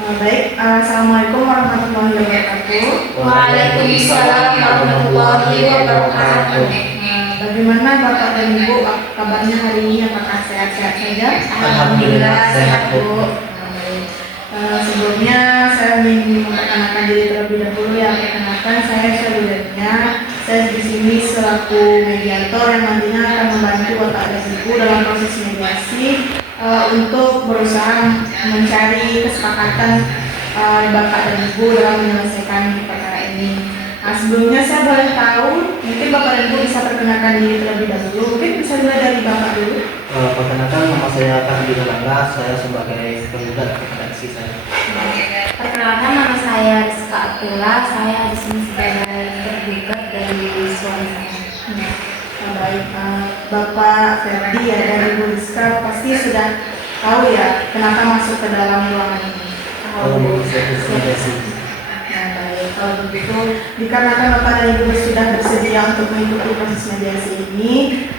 Assalamualaikum warahmatullahi wabarakatuh. Waalaikumsalam warahmatullahi wabarakatuh. Bagaimana Bapak dan Ibu kabarnya hari ini? Apakah sehat-sehat saja? Alhamdulillah sehat, Bu. Sebelumnya saya ingin memperkenalkan diri terlebih dahulu ya. Perkenalkan, saya Syarudania. Saya di sini selaku mediator yang nantinya akan membantu Bapak dan Ibu dalam proses mediasi untuk berusaha mencari kesepakatan Bapak dan Ibu dalam menyelesaikan perkara ini. Nah, sebelumnya saya boleh tahu, mungkin Bapak dan Ibu bisa perkenalkan diri terlebih dahulu. Mungkin bisa mulai dari Bapak dulu. Perkenalkan, nama saya Kahdi Dalangga, saya sebagai penggugat redaksi saya. Perkenalkan, nama saya Rizka Abdullah. Saya di sini sebagai tergugat dari suami saya. Baik, Bapak Ferdi ya dan Ibu Rizka pasti sudah tahu ya kenapa masuk ke dalam ruangan ini. Kalau mau mediasi. Nah, baik, kalau begitu dikarenakan Bapak dan Ibu sudah bersedia untuk mengikuti proses mediasi ini,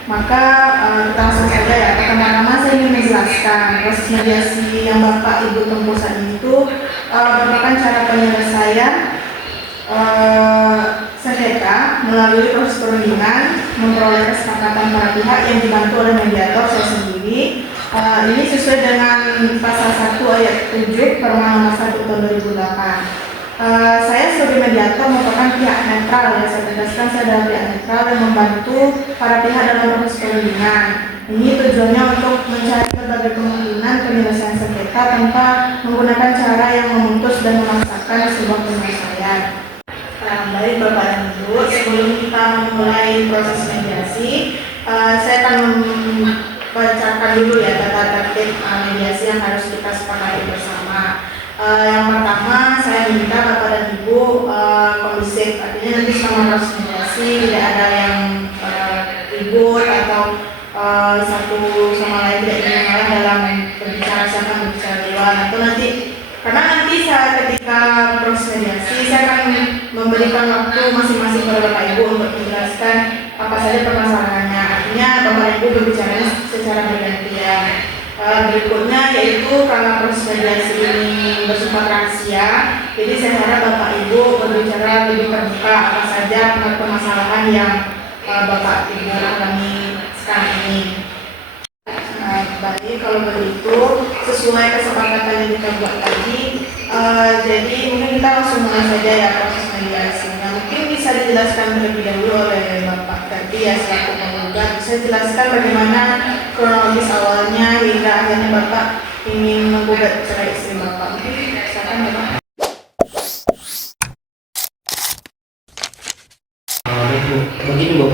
maka kita langsung saja ya. Pertama-tama saya ingin menjelaskan proses mediasi yang Bapak Ibu tempuh saat ini itu merupakan cara penyelesaian sengketa melalui proses perundingan, memperoleh kesepakatan para pihak yang dibantu oleh mediator saya sendiri. Ini sesuai dengan pasal 1 ayat 7 Permen Nomor 1 Tahun 2008. Saya sebagai mediator merupakan pihak netral ya, saya tegaskan saya adalah pihak netral yang membantu para pihak dalam proses perundingan. Ini tujuannya untuk mencari berbagai kemungkinan penyelesaian sengketa tanpa menggunakan cara yang memutus dan memaksakan sebuah penyelesaian. Baik Bapak dan Ibu, sebelum kita memulai proses mediasi, saya akan membacakan dulu ya tata tertib mediasi yang harus kita sepakati bersama. Yang pertama, saya minta Bapak dan Ibu kondusif, artinya nanti selama proses mediasi tidak ada yang ribut atau satu sama lain tidak ingin mengalah dalam berbicara, siapa berbicara duluan atau nanti. Karena nanti ketika proses mediasi saya akan memberikan waktu masing-masing kepada Bapak Ibu untuk menjelaskan apa saja permasalahannya. Artinya Bapak Ibu berbicara secara bergantian. Berikutnya yaitu karena proses mediasi ini bersifat rahasia, jadi saya harap Bapak Ibu berbicara lebih terbuka apa saja permasalahan yang Bapak Ibu alami sekarang ini. Baik, kalau begitu sesuai kesepakatan yang kita buat tadi, jadi mungkin kita langsung mulai saja ya proses mediasinya. Mungkin bisa dijelaskan terlebih dahulu oleh Bapak Ferdi ya selaku penggugat. Bisa jelaskan bagaimana kronologis awalnya hingga akhirnya Bapak ingin menggugat cerai istri Bapak. Mungkin silakan Bapak. Begini Bu,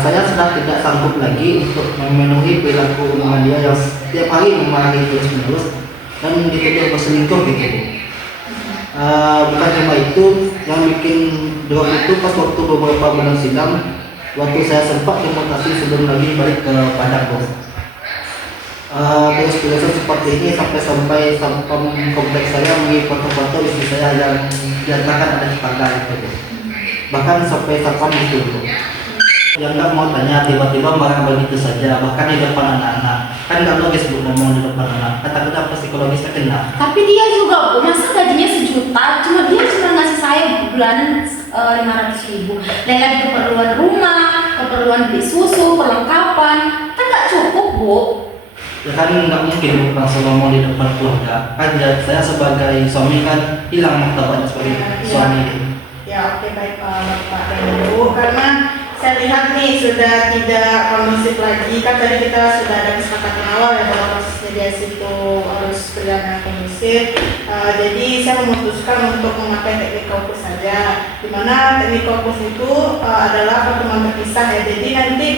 saya sudah tidak sanggup lagi untuk memenuhi perilaku dia yang setiap hari memarahi terus-menerus dan dituduh berselingkuh gitu Bu. Bukan cuma itu, yang bikin drop itu pas waktu beberapa bulan silam, waktu saya sempat demotasi sebelum lagi balik ke Padang Bu. Terus biasa seperti ini sampai kompleks saya mengirim foto-foto istri saya yang dinyatakan ada di Padang gitu Bu. Bahkan sampai satpam itu Bu. Yang nggak mau tanya tiba-tiba marah begitu saja, bahkan di depan anak-anak. Kan nggak logis Bu ngomong di depan anak, kata apa psikologisnya kena. Tapi dia juga, Bu, masa gajinya sejuta, dia cuma ngasih saya bulanan 500.000. Dan lagi keperluan rumah, keperluan beli susu, perlengkapan, kan nggak cukup Bu. Ya kan nggak mungkin Bu langsung ngomong di depan keluarga. Kan ya, saya sebagai suami kan hilang martabatnya sebagai suami. Ya oke, baik Bapak dan Ibu, karena saya lihat nih sudah tidak kondusif lagi. Kan tadi kita sudah ada kesepakatan awal ya bahwa proses mediasi itu harus berjalan dengan kondusif. Jadi saya memutuskan untuk memakai teknik fokus saja, dimana teknik fokus itu adalah pertemuan terpisah ya. Jadi nanti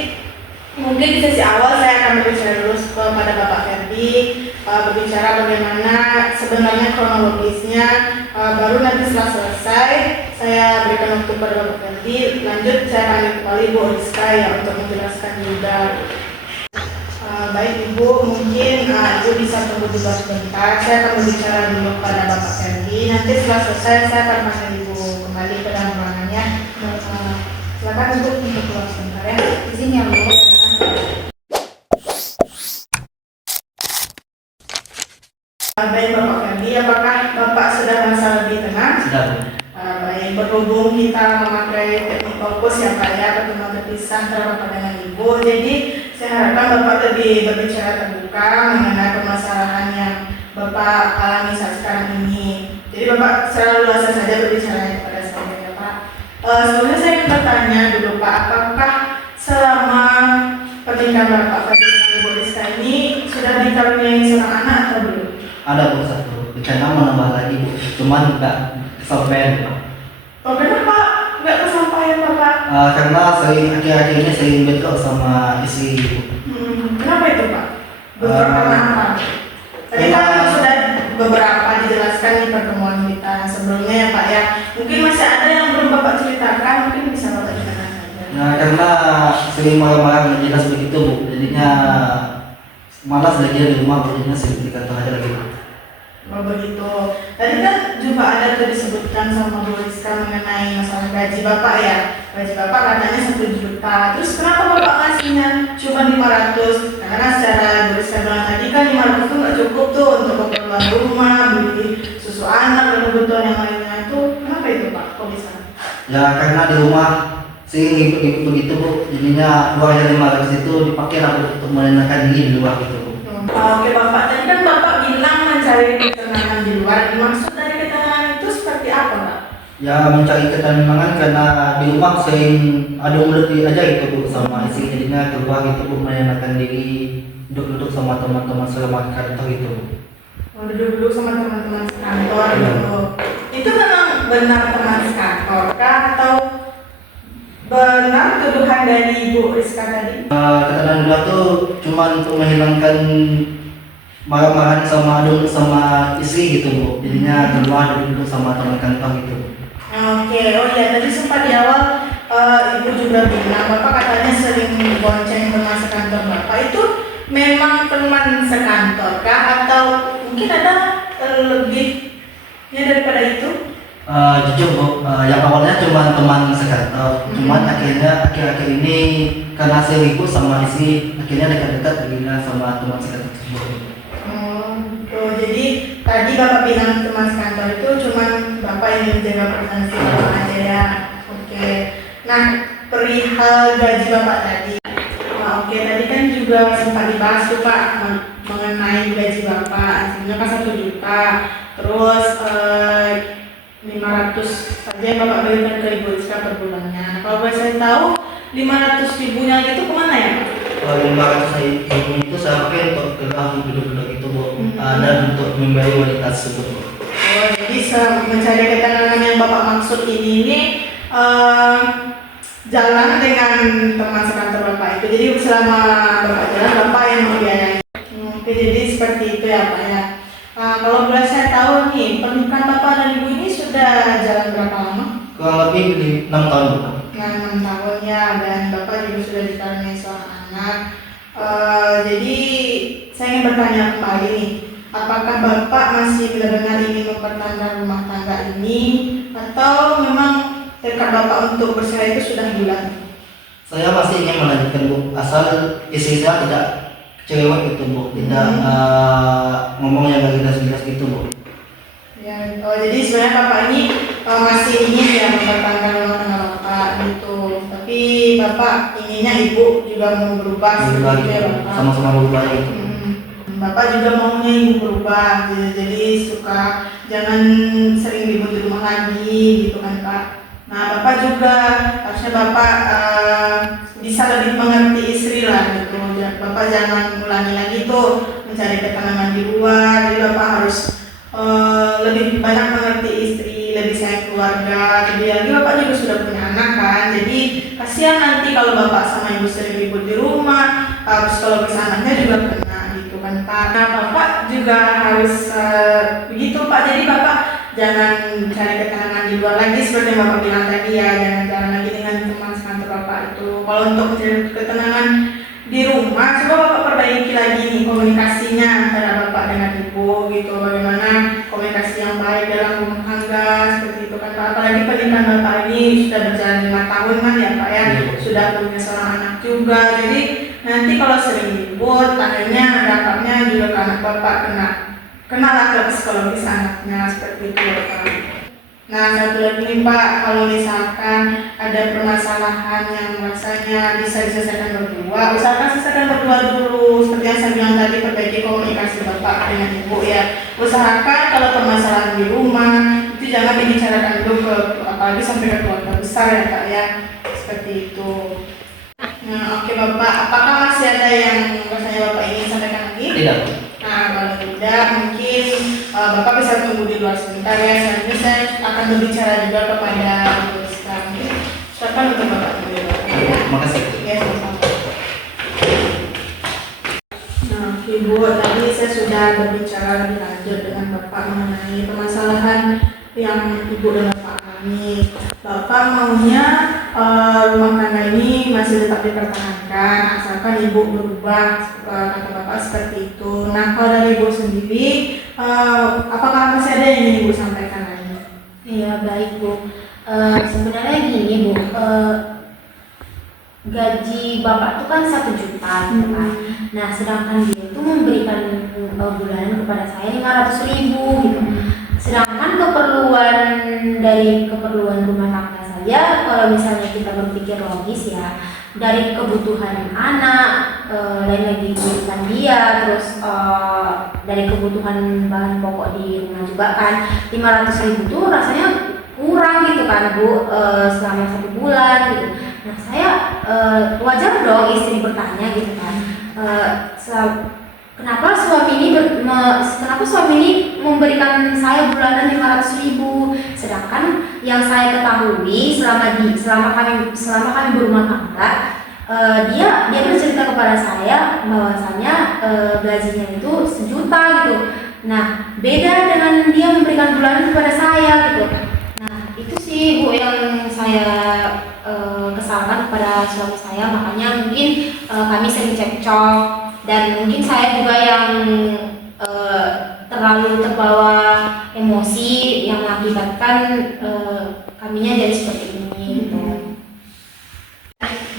mungkin di sesi awal saya akan berbicara dulu kepada Bapak Ferdi, berbicara bagaimana sebenarnya kronologisnya, baru nanti setelah selesai saya berikan waktu kepada Bapak Ferdi, lanjut saya panggil kembali Bu Rizka ya untuk menjelaskan juga. Baik Ibu, mungkin Ibu bisa tunggu di bawah sebentar, saya akan berbicara dulu kepada Bapak Ferdi, nanti setelah selesai saya akan panggil Ibu kembali ke dalam ruangannya. Silakan Ibu untuk keluar sebentar ya. Izin ya Bu. Baik Bapak Ferdi, apakah Bapak berhubung kita memakai teknik fokus ya Pak ya, pertemuan terpisah antara Bapak dengan Ibu. Jadi saya harapkan Bapak lebih berbicara terbuka mengenai permasalahan yang Bapak alami saat sekarang ini. Jadi Bapak selalu luasa saja berbicara kepada saya ya Pak. Sebelumnya saya ingin bertanya dulu Pak, apakah selama pernikahan Bapak dengan Ibu Rizka ini sudah dikaruniai seorang anak atau belum? Ada Bu satu, rencana mau nambah lagi Bu, cuman nggak kesampaian Pak. Oh kenapa nggak kesampaian Bapak? Karena akhir-akhir ini sering bentrok sama istri Bu. Kenapa itu Pak? Karena apa? Tadi kan sudah beberapa dijelaskan di pertemuan kita sebelumnya ya Pak ya. Mungkin masih ada yang belum Bapak ceritakan, mungkin bisa Bapak ceritakan saja. Nah, karena sering marah-marah nggak jelas begitu Bu, jadinya malas lagi di rumah, jadinya sering di kantor aja lagi Bu. Oh begitu. Tadi kan juga ada tuh disebutkan sama Bu Rizka mengenai masalah gaji Bapak ya. Gaji Bapak katanya 1 juta. Terus kenapa Bapak ngasihnya cuma 500? Karena secara Bu Rizka bilang tadi kan 500 itu nggak cukup tuh untuk keperluan rumah, beli susu anak, dan kebutuhan yang lainnya itu. Kenapa itu Pak? Kok bisa? Ya karena di rumah sering ngikut-ngikut begitu Bu, jadinya uang yang 500 itu dipakai lah Bu untuk menenangkan diri di luar gitu Bu. Oke Bapak, tadi kan Bapak bilang mencari ketenangan di luar. Maksud dari ketenangan itu seperti apa Pak? Ya mencari ketenangan karena di rumah sering adu mulut aja gitu Bu sama istri, jadinya keluar gitu Bu menenangkan diri, duduk-duduk sama teman-teman selama kantor gitu Bu. Oh, duduk-duduk sama teman-teman sekantor gitu. Itu memang benar teman sekantor kah atau benar tuduhan dari Bu Rizka tadi? Ketenangan luar tuh cuma untuk menghilangkan marah-marahan sama adu sama istri gitu Bu, jadinya keluar duduk-duduk sama teman kantor gitu Bu. Oke, oh iya tadi sempat di awal Ibu juga bilang Bapak katanya sering bonceng teman sekantor Bapak. Itu memang teman sekantor kah atau mungkin ada lebihnya daripada itu? Jujur Bu, yang awalnya cuma teman sekantor, cuman akhir-akhir ini karena saya ribut sama istri, akhirnya dekat-dekat begini sama teman sekantor tersebut. Oh, jadi tadi Bapak bilang teman sekantor itu cuman Bapak yang menjaga prestasi Bapak aja ya. Oke. Nah, perihal gaji Bapak tadi. Oke, tadi kan juga sempat dibahas tuh Pak mengenai gaji Bapak. Sebenarnya kan 1 juta. Terus 500 saja yang Bapak berikan ke Ibu Rizka per bulannya. Kalau boleh saya tahu 500 ribunya itu kemana ya Pak? 500 ribu itu saya pakai untuk keluar duduk-duduk itu Bu, dan untuk membayar wanita tersebut Bu. Oh, jadi mencari ketenangan yang Bapak maksud ini jalan dengan teman sekantor Bapak itu. Jadi selama Bapak jalan Bapak yang membiayai. Oke, jadi seperti itu ya Pak ya. Kalau boleh saya tahu nih, pernikahan Bapak dan Ibu ini sudah jalan berapa lama? Kurang lebih 6 tahun Bu. 6 tahun ya, dan Bapak juga sudah dikaruniai seorang anak. Jadi saya ingin bertanya kembali nih, apakah Bapak masih benar-benar ingin mempertahankan rumah tangga ini atau memang tekad Bapak untuk bercerai itu sudah bulat? Saya masih ingin melanjutkan Bu, asal istri saya tidak cerewet gitu Bu, tidak ngomong yang gak jelas-jelas gitu Bu. Ya, jadi sebenarnya Bapak ini masih ingin ya mempertahankan rumah tangga Bapak gitu, tapi Bapak inginnya Ibu juga mau berubah seperti itu ya Bapak. Sama-sama berubah gitu. Bapak juga maunya Ibu berubah, jadi suka jangan sering ribut di rumah lagi gitu kan Pak. Nah Bapak juga harusnya Bapak bisa lebih mengerti istri lah gitu. Bapak jangan ulangi lagi tuh mencari ketenangan di luar. Jadi Bapak harus lebih banyak mengerti istri, lebih sayang keluarga. Jadi lagi Bapak juga sudah punya anak kan. Jadi kasihan nanti kalau Bapak sama Ibu sering ribut di rumah, psikologis anaknya juga kena gitu kan Pak. Nah Bapak juga harus begitu Pak. Jadi Bapak jangan cari ketenangan di luar lagi seperti yang Bapak bilang tadi ya. Jangan jalan lagi dengan teman sekantor Bapak itu. Kalau untuk mencari ketenangan di rumah, coba Bapak perbaiki lagi nih komunikasinya antara Bapak dengan Ibu gitu. Bagaimana komunikasi yang baik dalam rumah tangga seperti itu kan Pak. Apalagi pernikahan Bapak ini sudah berjalan 5 tahun kan ya Pak ya. Sudah punya seorang anak juga. Jadi nanti kalau sering ribut, akhirnya dampaknya juga ke anak Bapak, kena lah ke psikologis anaknya seperti itu ya Pak. Nah, satu lagi nih Pak, kalau misalkan ada permasalahan yang rasanya bisa diselesaikan berdua, usahakan selesaikan berdua dulu. Seperti yang saya bilang tadi, perbaiki komunikasi Bapak dengan Ibu ya. Usahakan kalau permasalahan di rumah itu jangan dibicarakan dulu ke, apalagi sampai ke keluarga besar ya Pak ya. Seperti itu. Nah, oke Bapak, apakah masih ada yang rasanya Bapak ingin sampaikan lagi? Tidak. Nah, kalau tidak, mungkin Bapak bisa tunggu di luar sebentar ya. Selanjutnya saya akan berbicara juga kepada Ibu Rizka. Silakan untuk Bapak tunggu. Terima kasih. Ya, sama-sama. Nah, oke Bu, tadi saya sudah berbicara lebih lanjut dengan Bapak mengenai permasalahan yang Ibu dan Bapak alami. Bapak maunya rumah tangga ini masih tetap dipertahankan, asalkan Ibu berubah, kata Bapak seperti itu. Nah, kalau dari Ibu sendiri, apakah masih ada yang ingin Ibu sampaikan lagi? Iya baik Bu. Sebenarnya gini Bu, gaji Bapak itu kan 1 juta gitu kan. Nah sedangkan dia itu memberikan bulanan kepada saya 500.000 gitu. Sedangkan keperluan rumah tangga saya, kalau misalnya kita berpikir logis ya, dari kebutuhan anak, lain lagi kebutuhan dia, terus dari kebutuhan bahan pokok di rumah juga kan, 500.000 tuh rasanya kurang gitu kan Bu, selama 1 bulan gitu. Nah saya wajar dong istri bertanya gitu kan, kenapa suami ini memberikan saya bulanan 500.000, sedangkan yang saya ketahui selama kami berumah tangga, dia bercerita kepada saya bahwasanya gajinya itu 1 juta gitu. Nah beda dengan dia memberikan bulanan kepada saya gitu. Nah itu sih Bu yang saya kesalkan kepada suami saya, makanya mungkin kami sering cekcok. Dan mungkin saya juga yang terlalu terbawa emosi yang mengakibatkan kaminya jadi seperti ini gitu.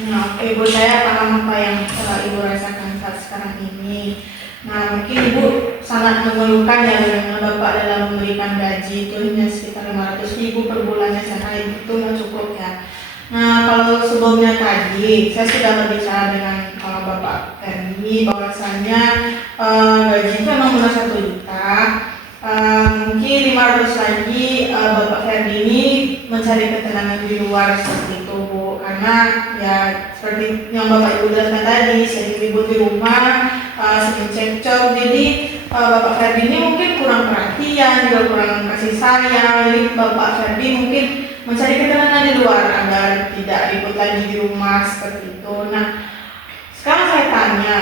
Nah, oke Bu, saya paham apa yang Ibu rasakan saat sekarang ini. Nah, mungkin Ibu sangat mengeluhkan ya dengan Bapak dalam memberikan gaji itu hanya sekitar 500.000 per bulannya, karena itu nggak cukup ya. Nah, kalau sebelumnya tadi saya sudah berbicara dengan Bapak Ferdi bahwasannya gaji itu memang benar 1 juta. Mungkin 500 lagi Bapak Ferdi ini mencari ketenangan di luar seperti itu Bu, karena ya seperti yang Bapak Ibu jelaskan tadi, sering ribut di rumah, sering cekcok, jadi Bapak Ferdi ini mungkin kurang perhatian, juga kurang kasih sayang. Jadi Bapak Ferdi mungkin mencari ketenangan di luar agar tidak ribut lagi di rumah seperti itu. Nah, sekarang saya tanya,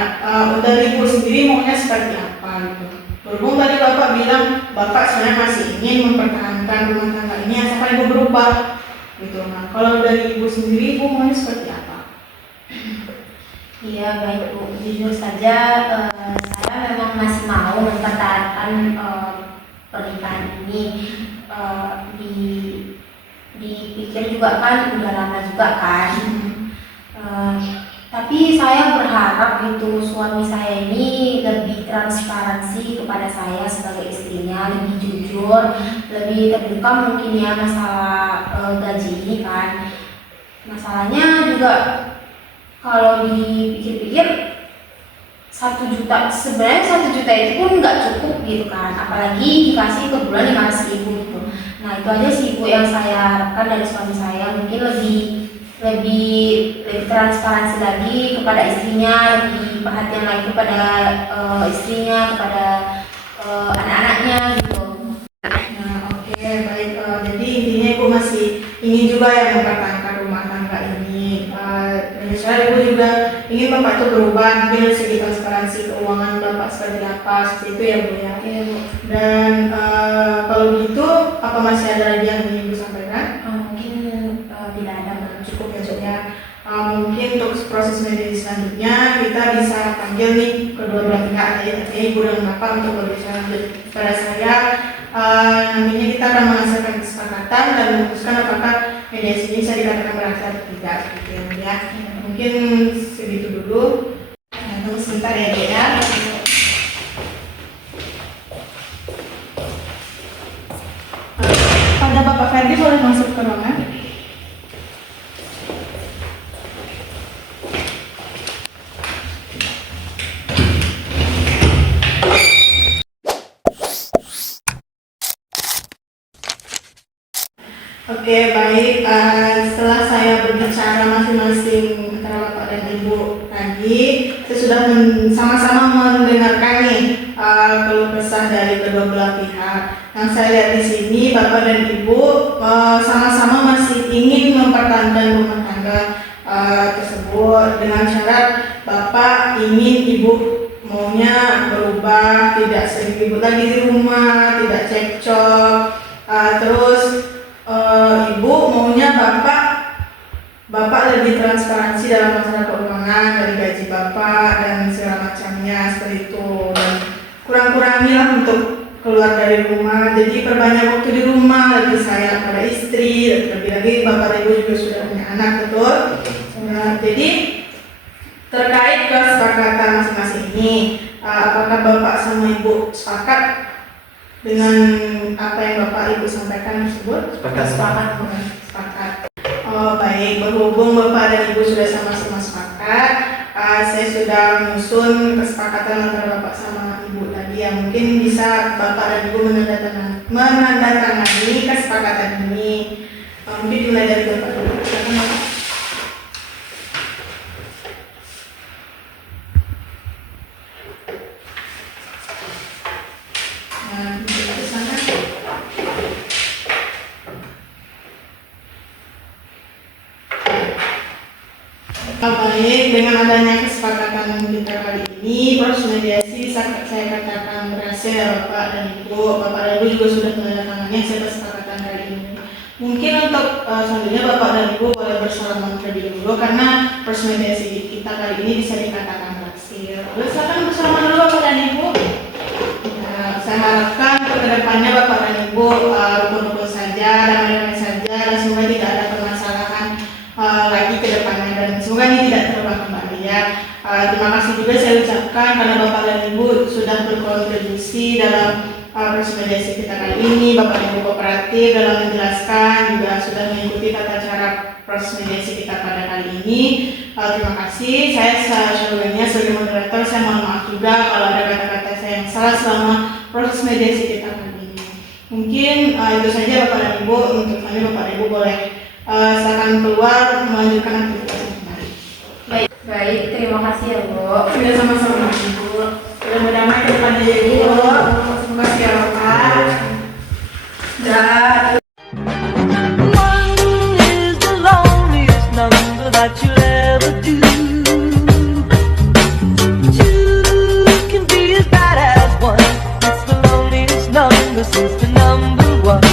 dari Ibu sendiri maunya seperti apa gitu? Berhubung tadi Bapak bilang Bapak sebenarnya masih ingin mempertahankan rumah tangga ini asalkan Ibu berubah gitu. Nah, kalau dari Ibu sendiri Ibu maunya seperti apa? Iya baik Bu, jujur saja saya memang masih mau mempertahankan pernikahan ini. Dipikir juga kan udah lama juga kan. Tapi saya berharap gitu suami saya ini lebih transparansi kepada saya sebagai istrinya, lebih jujur, lebih terbuka mungkin ya masalah gaji ini kan. Masalahnya juga kalau dipikir-pikir 1 juta, sebenarnya 1 juta itu pun nggak cukup gitu kan, apalagi dikasih per bulan 500.000 gitu. Nah itu aja sih Bu yang saya harapkan dari suami saya, mungkin lebih transparansi lagi kepada istrinya, lebih perhatian lagi kepada istrinya, kepada anak-anaknya gitu. Nah, oke, baik. Jadi intinya Ibu masih ingin juga yang mempertahankan rumah tangga ini. Misalnya Ibu juga ingin Bapak itu berubah, mungkin dari segi transparansi keuangan Bapak seperti apa, seperti itu ya Bu ya. Iya Bu. Dan kalau begitu, apa masih ada lagi yang ingin Ibu sampaikan? Mungkin tidak ada Bu. Cukup ya Bu ya. Mungkin untuk proses mediasi selanjutnya kita bisa panggil nih kedua belah pihak, Ibu dan Bapak untuk berbicara kepada saya. Nantinya kita akan menghasilkan kesepakatan dan memutuskan apakah mediasi ini bisa dikatakan berhasil atau tidak gitu ya. Mungkin segitu dulu. Nah, tunggu sebentar ya Bu ya. Pada Bapak Ferdi boleh masuk ke ruangan. Oke, baik. Setelah saya berbicara masing-masing antara Bapak dan Ibu tadi, saya sudah sama-sama mendengarkan nih keluh kesah dari kedua belah pihak. Yang saya lihat di sini, Bapak dan Ibu sama-sama masih ingin mempertahankan rumah tangga tersebut dengan syarat Bapak ingin Ibu maunya berubah, tidak sering ribut lagi di rumah, tidak cekcok, terus Ibu maunya Bapak lebih transparansi dalam masalah keuangan dari gaji Bapak dan segala macamnya seperti itu, dan kurang-kurangilah untuk keluar dari rumah, jadi perbanyak waktu di rumah, lebih sayang pada istri, dan terlebih lagi Bapak dan Ibu juga sudah punya anak, betul? Nah, jadi terkait kesepakatan masing-masing ini, apakah Bapak sama Ibu sepakat dengan apa yang Bapak Ibu sampaikan tersebut? Sepakat. Sepakat. Oh, baik, berhubung Bapak dan Ibu sudah sama-sama sepakat, saya sudah menyusun kesepakatan antara Bapak sama Ibu tadi yang mungkin bisa Bapak dan Ibu menandatangani kesepakatan ini. Mungkin dimulai dari Bapak dulu. Silakan, Bapak. Baik, dengan adanya kesepakatan kita kali ini, proses mediasi saya katakan berhasil Bapak dan Ibu. Bapak dan Ibu juga sudah menandatangani hasil kesepakatan kali ini. Mungkin untuk selanjutnya Bapak dan Ibu boleh bersalaman terlebih dulu karena proses mediasi kita kali ini bisa dikatakan berhasil. Lalu silakan bersalaman dulu Bapak dan Ibu. Nah, saya harapkan untuk kedepannya Bapak dan Ibu rukun-rukun saja, damai-damai saja, dan semoga tidak ada permasalahan lagi ke depannya, dan semoga ini tidak terulang kembali ya. Terima kasih juga saya ucapkan karena Bapak dan Ibu sudah berkontribusi dalam proses mediasi kita kali ini. Bapak dan Ibu kooperatif dalam menjelaskan, juga sudah mengikuti tata cara proses mediasi kita pada kali ini. Terima kasih. Saya sebelumnya sebagai moderator, saya mohon maaf juga kalau ada kata-kata saya yang salah selama proses mediasi kita kali ini. Mungkin itu saja Bapak dan Ibu. Untuk kami Bapak dan Ibu boleh silakan keluar melanjutkan aktivitas kembali. Baik, terima kasih ya Bu. Sudah sama-sama Ibu. Sudah berdamai ke depannya ya Ibu. Terima kasih ya Bapak. Dan One is the loneliest number that you'll ever do. Two can be as bad as one. It's the loneliest number since the number one.